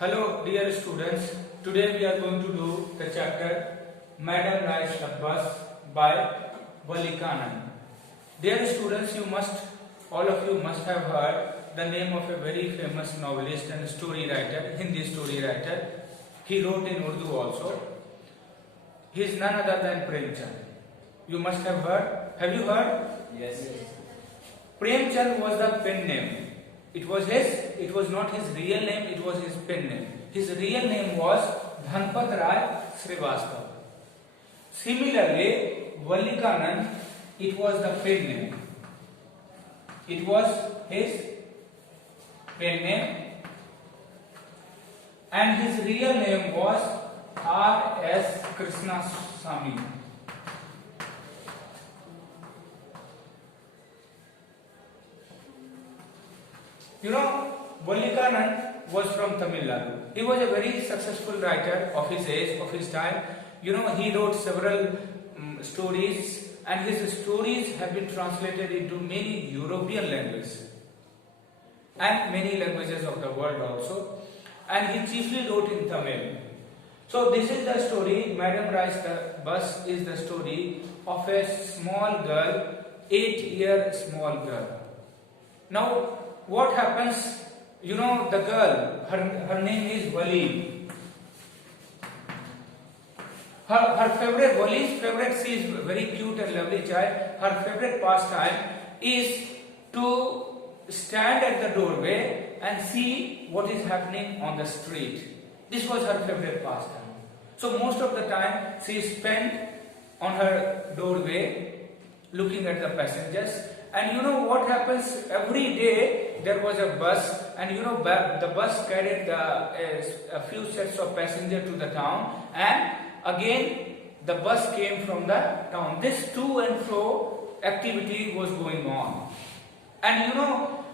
Hello dear students, today we are going to do the chapter Madam Rides the Bus by Valikanan. Dear students, all of you must have heard the name of a very famous novelist and story writer, Hindi story writer. He wrote in Urdu also. He is none other than Premchand. You must have heard. Have you heard? Yes. Premchand was the pen name. It was not his real name, it was his pen name. His real name was Dhanpad Rai Srivastava. Similarly, Valikanan, it was the pen name. It was his pen name, and his real name was R.S. Krishnasamy. You know, Valikanan was from Tamil Nadu. He was a very successful writer of his age, of his time. You know, he wrote several stories, and his stories have been translated into many European languages and many languages of the world also. And he chiefly wrote in Tamil. So this is the story. Madam Rides the Bus is the story of a small girl, 8-year small girl. Now, what happens? You know, the girl, her name is Wali. Her favorite, Wali's favorite, she is very cute and lovely child. Her favorite pastime is to stand at the doorway and see what is happening on the street. This was her favorite pastime. So most of the time she spent on her doorway looking at the passengers. And you know what happens? Every day there was a bus, and you know the bus carried a few sets of passengers to the town, and again the bus came from the town. This to and fro activity was going on, and you know,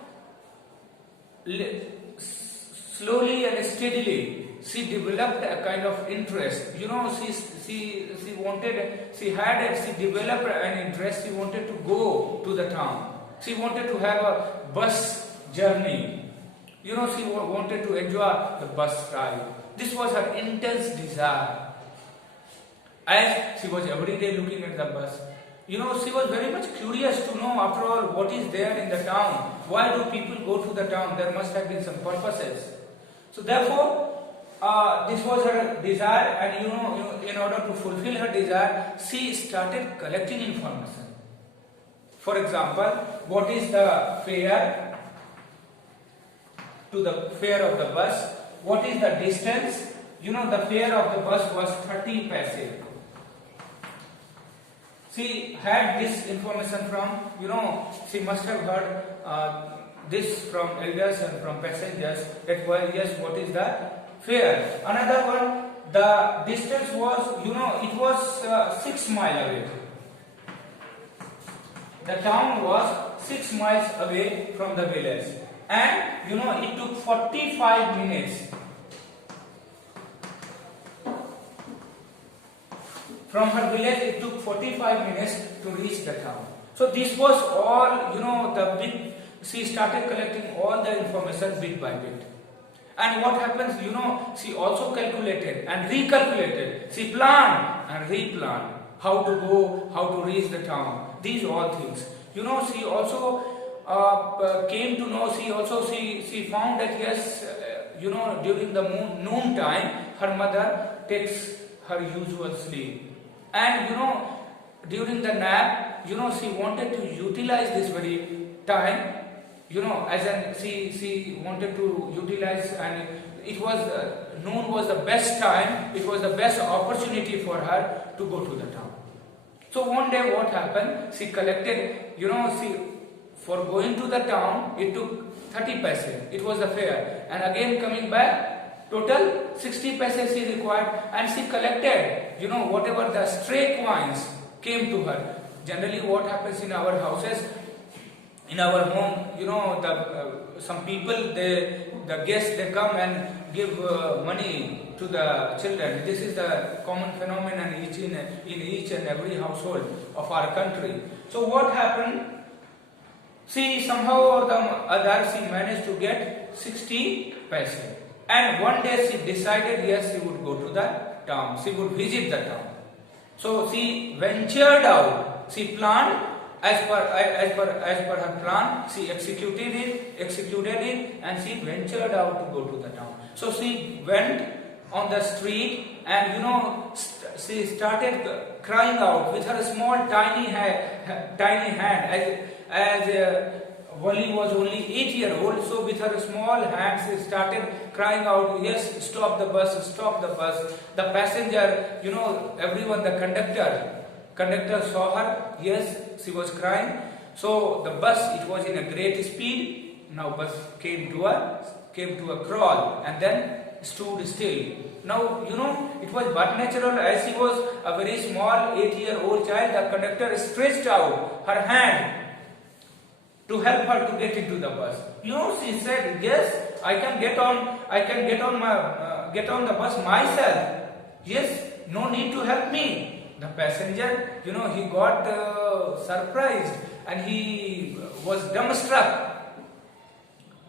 slowly and steadily she developed a kind of interest. You know, she developed an interest. She wanted to go to the town. She wanted to have a bus journey. You know, she wanted to enjoy the bus ride. This was her intense desire. As she was every day looking at the bus, you know, she was very much curious to know, after all, what is there in the town. Why do people go to the town? There must have been some purposes. So therefore, this was her desire, and you know, in order to fulfill her desire, she started collecting information. For example, what is the fare to the fare of the bus? What is the distance? You know, the fare of the bus was 30 paise. She had this information from, you know, she must have heard this from elders and from passengers that, well, yes, what is the fare? Another one, the distance was, you know, it was 6 miles away. The town was 6 miles away from the village, and you know, it took 45 minutes from her village. It took 45 minutes to reach the town. So this was all, you know, she started collecting all the information bit by bit. And what happens, you know, she also calculated and recalculated. She planned and replanned how to go, how to reach the town. These all things. You know, she also came to know, she found that, yes, you know, during the noon time, her mother takes her usual sleep. And, you know, during the nap, you know, she wanted to utilize this very time. You know, as in she wanted to utilize, and it was noon was the best time. It was the best opportunity for her to go to the town. So one day, what happened? She collected. You know, for going to the town, it took 30 paise. It was the fare, and again coming back, total 60 paise she required, and she collected. You know, whatever the stray coins came to her. Generally, what happens in our houses? In our home, you know, some people, the guests, they come and give money to the children. This is the common phenomenon in each and every household of our country. So what happened? She somehow or the other, she managed to get 60 paise. And one day she decided, yes, she would go to the town. She would visit the town. So she ventured out. She planned as per her plan. She executed it, and she ventured out to go to the town. So she went on the street, and she started crying out with her small tiny hand, as Wali was only 8 years old. So with her small hands she started crying out, yes, stop the bus, stop the bus. The passenger, everyone, the conductor saw her. Yes, she was crying. So the bus, it was in a great speed. Now bus came to a crawl, and then stood still. Now, it was but natural, as she was a very small 8-year-old child. The conductor stretched out her hand to help her to get into the bus. She said, yes, I can get on the bus myself. Yes, no need to help me. The passenger, he got surprised, and he was dumbstruck.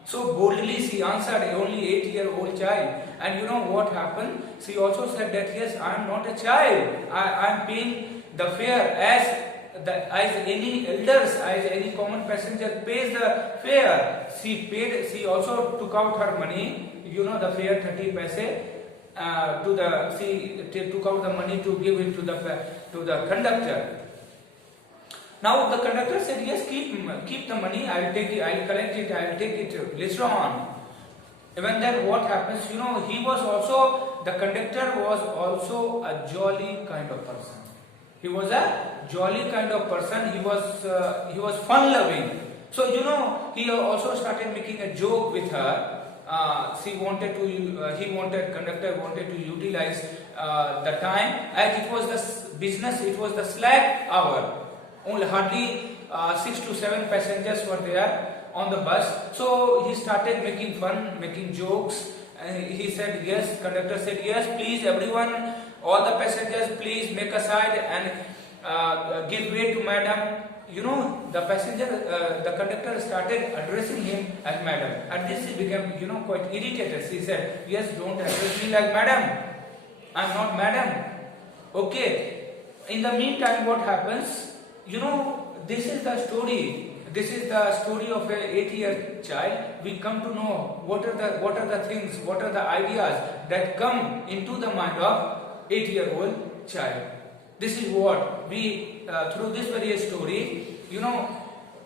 So boldly she answered, only 8-year-old child. And what happened? She also said that, yes, I am not a child. I am paying the fare as any elders, as any common passenger pays the fare. She also took out her money, the fare 30 paise. She took out the money to give it to the conductor. Now the conductor said, yes, keep the money, I will take it, I will collect it, I will take it later on. Even then, what happens, the conductor was also a jolly kind of person. He was a jolly kind of person. He was fun loving. So he also started making a joke with her. Conductor wanted to utilize the time, as it was the business, it was the slack hour. Only hardly 6 to 7 passengers were there on the bus. So he started making fun, making jokes. He said, yes, conductor said, yes, please everyone, all the passengers, please make aside and give way to madam. The conductor started addressing him as madam. At this he became, quite irritated. He said, yes, don't address me like madam. I'm not madam. Okay. In the meantime, what happens? This is the story. This is the story of an 8-year child. We come to know what are the things, what are the ideas that come into the mind of 8-year-old child. This is what we, through this very story,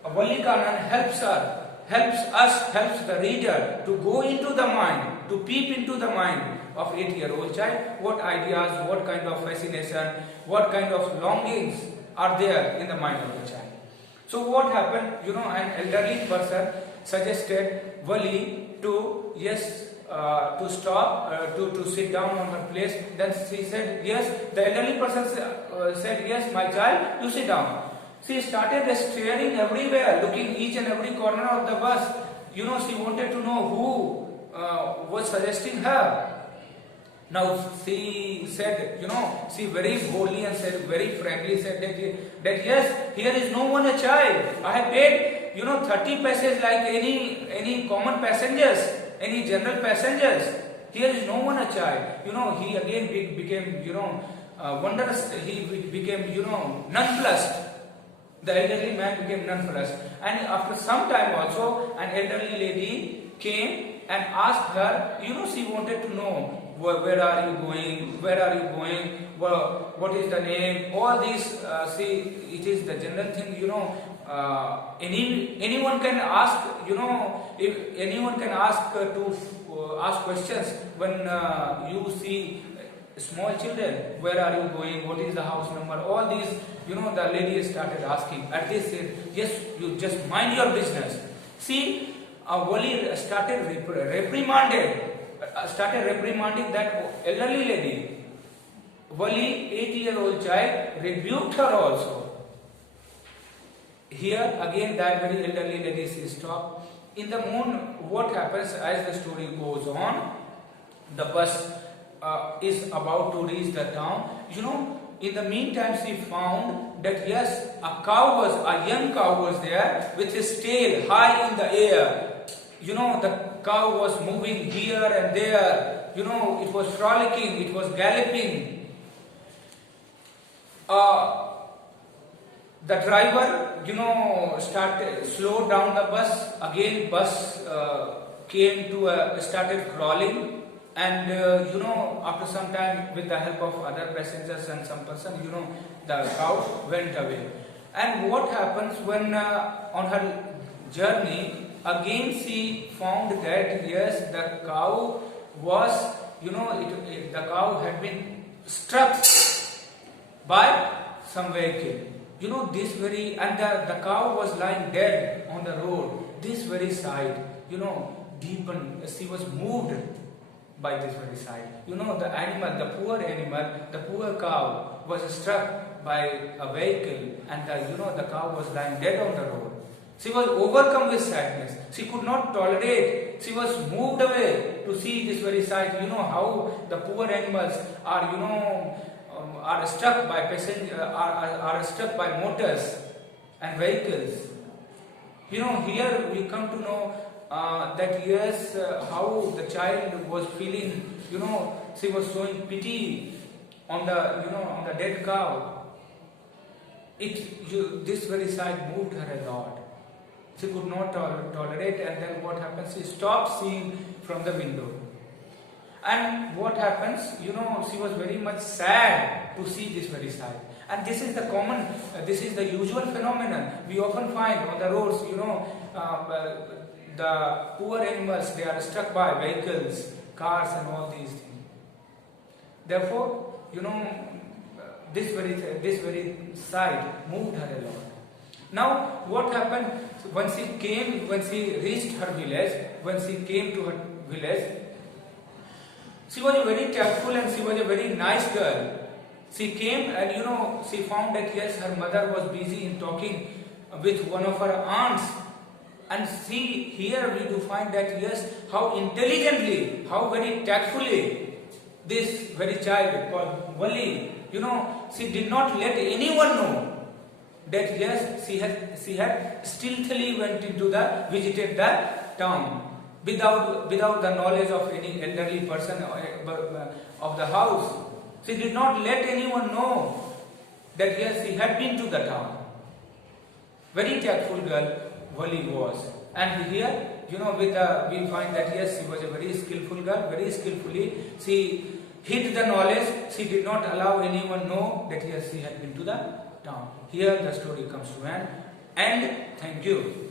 Wali Ka Anand helps the reader to go into the mind, to peep into the mind of 8-year-old child. What ideas, what kind of fascination, what kind of longings are there in the mind of the child. So what happened? An elderly person suggested Wali to to stop, to sit down on her place. Then she said, yes. The elderly person said, yes, my child, you sit down. She started staring everywhere, looking each and every corner of the bus. She wanted to know who was suggesting her. Now she said, she very boldly and said, very frankly said that yes, here is no one a child. I have paid, 30 paise like any common passengers, any general passengers. Here is no one a child. He again became, wondrous. He became, nonplussed. The elderly man became nonplussed. And after some time also, an elderly lady came and asked her, she wanted to know, where are you going? Where are you going? What is the name? All these, it is the general thing, anyone can ask, if anyone can ask to ask questions when you see small children. Where are you going? What is the house number? All these, the lady started asking. At this, said, yes, you just mind your business. See, Wali started reprimanding that elderly lady. Wali, 8-year-old child, rebuked her also. Here again that very elderly lady stopped. In the moon, what happens as the story goes on? The bus is about to reach the town. In the meantime, she found that yes, a young cow was there with his tail high in the air. The cow was moving here and there. You know, it was frolicking, it was galloping. The driver, you know, slowed down the bus. Again, bus came to started crawling, and you know, after some time, with the help of other passengers and some person, you know, the cow went away. And what happens when on her journey, again she found that yes, the cow was, you know, the cow had been struck by some vehicle. You know, this very, and the cow was lying dead on the road. This very sight, you know, deepened. She was moved by this very sight. You know, the animal, the poor cow was struck by a vehicle, and you know, the cow was lying dead on the road. She was overcome with sadness. She could not tolerate. She was moved away to see this very sight. You know how the poor animals are, you know, are struck by are struck by motors and vehicles. You know, here we come to know that yes, how the child was feeling. You know, she was showing pity on the, you know, on the dead cow. This very sight moved her a lot. She could not tolerate, and then what happens? She stopped seeing from the window. And what happens? You know, she was very much sad to see this very sight. And this is the common, this is the usual phenomenon we often find on the roads. You know, the poor animals, they are struck by vehicles, cars, and all these things. Therefore, you know, this very sight moved her a lot. Now, what happened when she reached her village? When she came to her village, she was very tactful and she was a very nice girl. She came and, you know, she found that yes, her mother was busy in talking with one of her aunts. And see, here we do find that yes, how intelligently, how very tactfully this very child called Wali, you know, she did not let anyone know that yes, she had stealthily visited the town without the knowledge of any elderly person of the house. She did not let anyone know that yes, she had been to the town. Very tactful girl Wali was. And here, you know, we find that yes, she was a very skillful girl. Very skillfully she hid the knowledge. She did not allow anyone know that yes, she had been to the town. Here the story comes to an end. Thank you.